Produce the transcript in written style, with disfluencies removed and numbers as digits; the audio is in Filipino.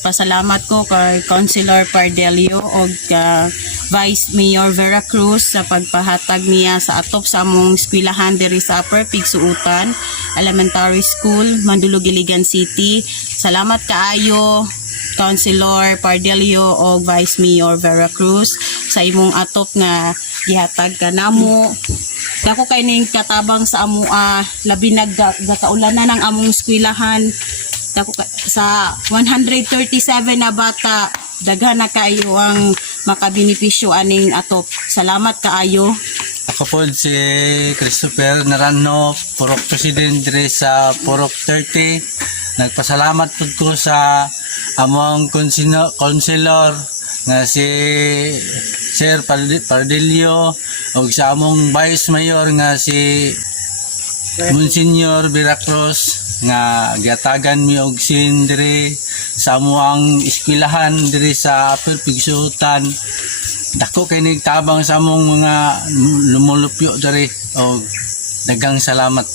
Pasalamat ko kay Councilor Pardelio o Vice Mayor Vera Cruz sa pagpahatag niya sa atop sa among eskwelahan diri sa Upper Pigsuutan Elementary School, Mandulog, Iligan City. Salamat kaayo Councilor Pardelio o Vice Mayor Vera Cruz sa imong atop nga gihatag kanamo. Dako kay ning katabang sa amo labi nagkaulanan ng among eskwelahan. Dako sa 137 na bata, daghan na kayo ang makabenepisyo aning atop. Salamat kaayo. Ako po si Christopher Narano, Purok President dire sa Purok 30. Nagpasalamat po ko sa among konselor nga si Sir Pardelio o sa among Vice Mayor nga si Monsignor Veracruz nga giatagan mi og sin diri sa amuang eskwelahan diri sa Upper Pigsuutan. Dako kay nigtabang sa among mga lumulupyo diri og daghang salamat.